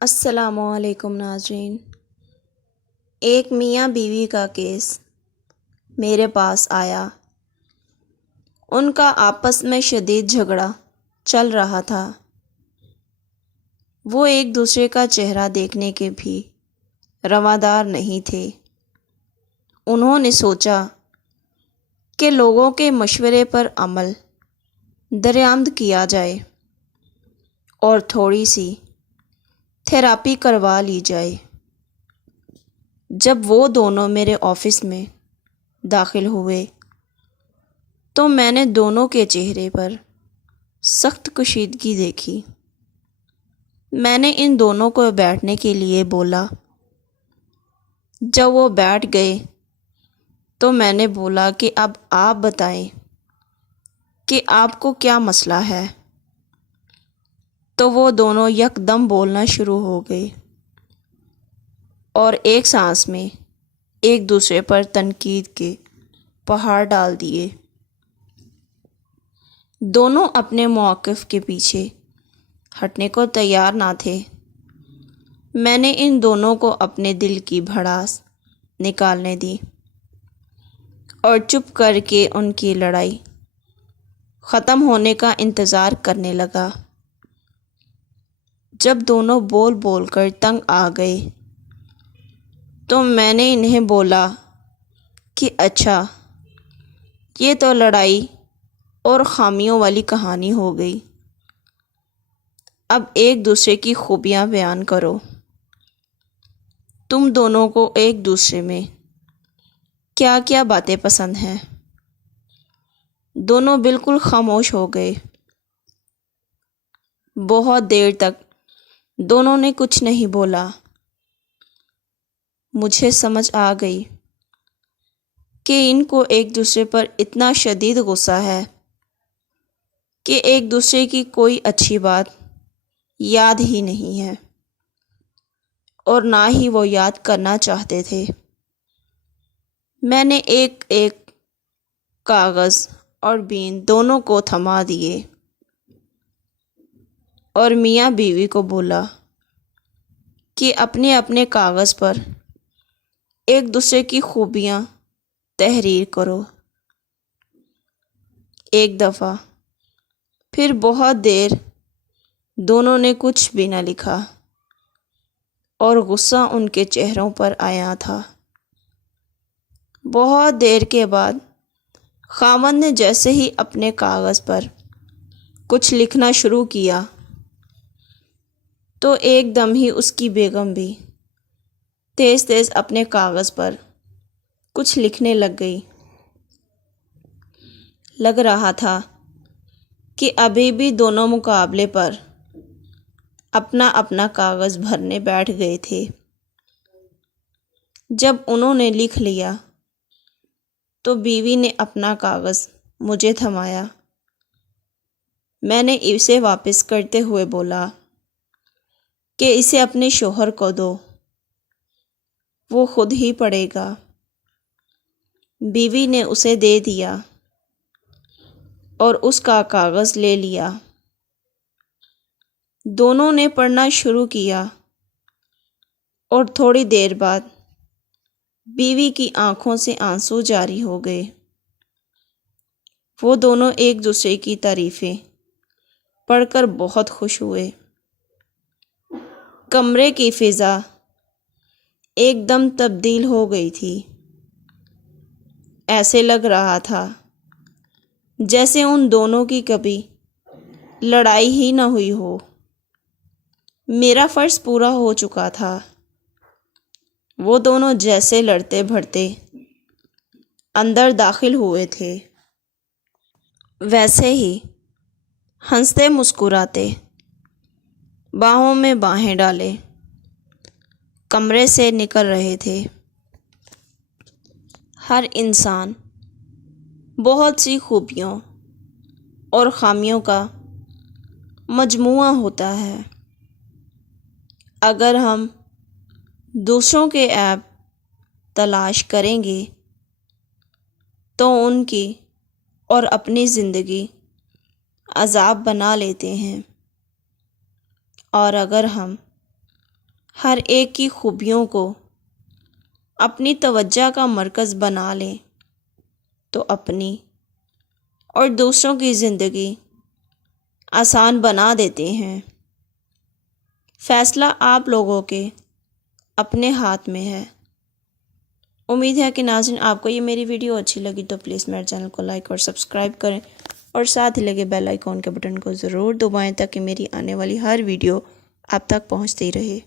السلام علیکم ناظرین۔ ایک میاں بیوی کا کیس میرے پاس آیا۔ ان کا آپس میں شدید جھگڑا چل رہا تھا۔ وہ ایک دوسرے کا چہرہ دیکھنے کے بھی روادار نہیں تھے۔ انہوں نے سوچا کہ لوگوں کے مشورے پر عمل درآمد کیا جائے اور تھوڑی سی تھراپی کروا لی جائے۔ جب وہ دونوں میرے آفس میں داخل ہوئے تو میں نے دونوں کے چہرے پر سخت کشیدگی دیکھی۔ میں نے ان دونوں کو بیٹھنے کے لیے بولا۔ جب وہ بیٹھ گئے تو میں نے بولا کہ اب آپ بتائیں کہ آپ کو کیا مسئلہ ہے۔ تو وہ دونوں یکدم بولنا شروع ہو گئے اور ایک سانس میں ایک دوسرے پر تنقید کے پہاڑ ڈال دیے۔ دونوں اپنے موقف کے پیچھے ہٹنے کو تیار نہ تھے۔ میں نے ان دونوں کو اپنے دل کی بھڑاس نکالنے دی اور چپ کر کے ان کی لڑائی ختم ہونے کا انتظار کرنے لگا۔ جب دونوں بول بول کر تنگ آ گئے تو میں نے انہیں بولا کہ اچھا، یہ تو لڑائی اور خامیوں والی کہانی ہو گئی۔ اب ایک دوسرے کی خوبیاں بیان کرو۔ تم دونوں کو ایک دوسرے میں کیا کیا باتیں پسند ہیں؟ دونوں بالکل خاموش ہو گئے۔ بہت دیر تک دونوں نے کچھ نہیں بولا۔ مجھے سمجھ آ گئی کہ ان کو ایک دوسرے پر اتنا شدید غصہ ہے کہ ایک دوسرے کی کوئی اچھی بات یاد ہی نہیں ہے اور نہ ہی وہ یاد کرنا چاہتے تھے۔ میں نے ایک ایک کاغذ اور بین دونوں کو تھما دیے اور میاں بیوی کو بولا کہ اپنے اپنے کاغذ پر ایک دوسرے کی خوبیاں تحریر کرو۔ ایک دفعہ پھر بہت دیر دونوں نے کچھ بھی نہ لکھا اور غصہ ان کے چہروں پر آیا تھا۔ بہت دیر کے بعد خاوند نے جیسے ہی اپنے کاغذ پر کچھ لکھنا شروع کیا تو ایک دم ہی اس کی بیگم بھی تیز تیز اپنے کاغذ پر کچھ لکھنے لگ گئی۔ لگ رہا تھا کہ ابھی بھی دونوں مقابلے پر اپنا اپنا کاغذ بھرنے بیٹھ گئے تھے۔ جب انہوں نے لکھ لیا تو بیوی نے اپنا کاغذ مجھے تھمایا۔ میں نے اسے واپس کرتے ہوئے بولا کہ اسے اپنے شوہر کو دو، وہ خود ہی پڑھے گا۔ بیوی نے اسے دے دیا اور اس کا کاغذ لے لیا۔ دونوں نے پڑھنا شروع کیا اور تھوڑی دیر بعد بیوی کی آنکھوں سے آنسو جاری ہو گئے۔ وہ دونوں ایک دوسرے کی تعریفیں پڑھ کر بہت خوش ہوئے۔ کمرے کی فضا ایک دم تبدیل ہو گئی تھی۔ ایسے لگ رہا تھا جیسے ان دونوں کی کبھی لڑائی ہی نہ ہوئی ہو۔ میرا فرض پورا ہو چکا تھا۔ وہ دونوں جیسے لڑتے بھڑتے اندر داخل ہوئے تھے ویسے ہی ہنستے مسکراتے باہوں میں باہیں ڈالے کمرے سے نکل رہے تھے۔ ہر انسان بہت سی خوبیوں اور خامیوں کا مجموعہ ہوتا ہے۔ اگر ہم دوسروں کے عیب تلاش کریں گے تو ان کی اور اپنی زندگی عذاب بنا لیتے ہیں، اور اگر ہم ہر ایک کی خوبیوں کو اپنی توجہ کا مرکز بنا لیں تو اپنی اور دوسروں کی زندگی آسان بنا دیتے ہیں۔ فیصلہ آپ لوگوں کے اپنے ہاتھ میں ہے۔ امید ہے کہ ناظرین آپ کو یہ میری ویڈیو اچھی لگی تو پلیز میرے چینل کو لائک اور سبسکرائب کریں اور ساتھ ہی لگے بیل آئیکن کے بٹن کو ضرور دبائیں تاکہ میری آنے والی ہر ویڈیو آپ تک پہنچتی رہے۔